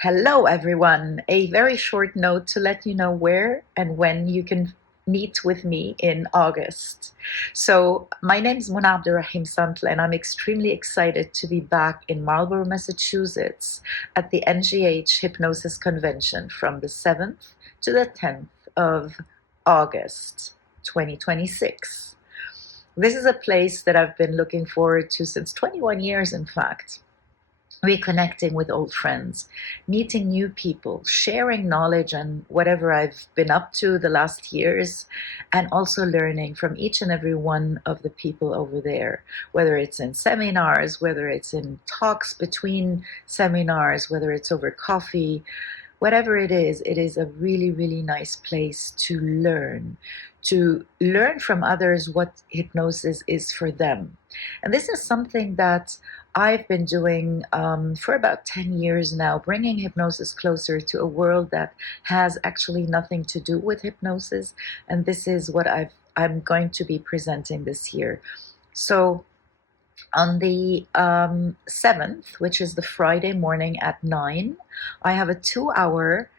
Hello, everyone. A very short note to let you know where and when you can meet with me in August. So, my name is Abdulrahim-Santl, and I'm extremely excited to be back in Marlborough, Massachusetts at the NGH Hypnosis Convention from the 7th to the 10th of August 2026. This is a place that I've been looking forward to since 21 years, in fact. Reconnecting with old friends, meeting new people, sharing knowledge and whatever I've been up to the last years, and also learning from each and every one of the people over there, whether it's in seminars, whether it's in talks between seminars, whether it's over coffee, whatever it is a really, really nice place to learn from others what hypnosis is for them. And this is something that I've been doing for about 10 years now, bringing hypnosis closer to a world that has actually nothing to do with hypnosis. And this is what I'm going to be presenting this year. So on the 7th, which is the Friday morning at 9, I have a 2-hour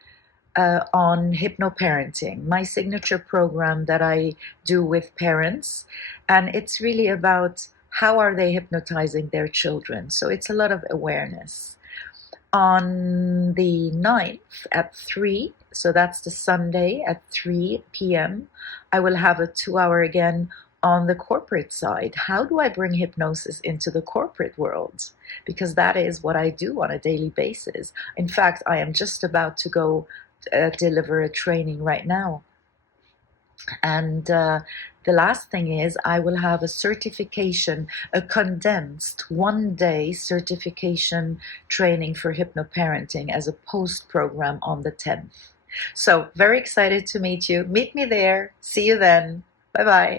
on Hypno-Parenting, my signature program that I do with parents. And it's really about how are they hypnotizing their children. So it's a lot of awareness. On the 9th at 3, so that's the Sunday at 3 p.m., I will have a 2-hour again on the corporate side. How do I bring hypnosis into the corporate world? Because that is what I do on a daily basis. In fact, I am just about to go deliver a training right now. And the last thing is I will have a certification, a condensed 1-day certification training for hypnoparenting as a post program on the 10th. So very excited to meet you. Meet me there. See you then. Bye-bye.